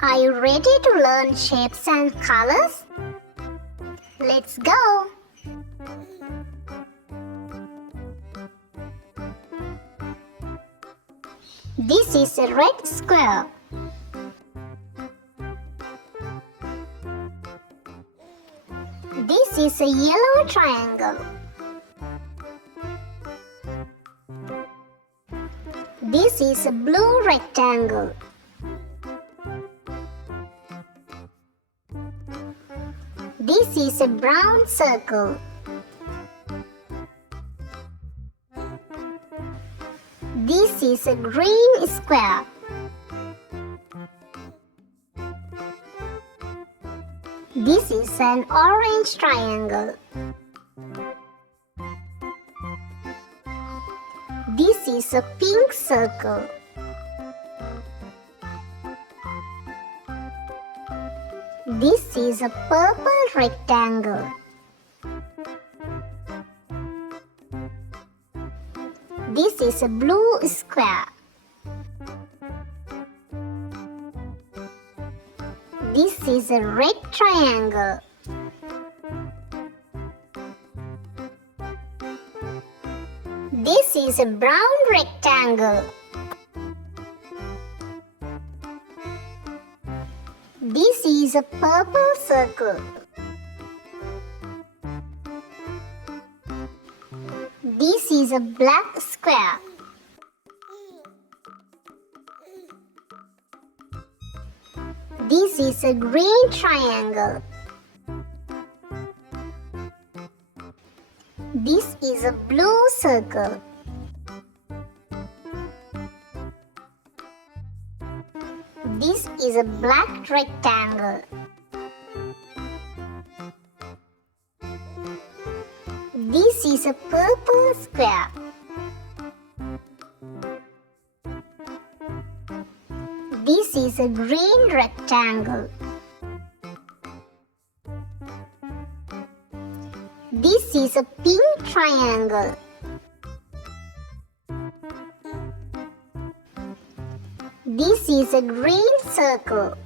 Are you ready to learn shapes and colors? Let's go! This is a red square. This is a yellow triangle. This is a blue rectangle. This is a brown circle. This is a green square. This is an orange triangle. This is a pink circle. This is a purple rectangle. This is a blue square. This is a red triangle. This is a brown rectangle. This is a purple circle. This is a black square. This is a green triangle. This is a blue circle. This is a black rectangle. This is a purple square. This is a green rectangle. This is a pink triangle. This is a green circle.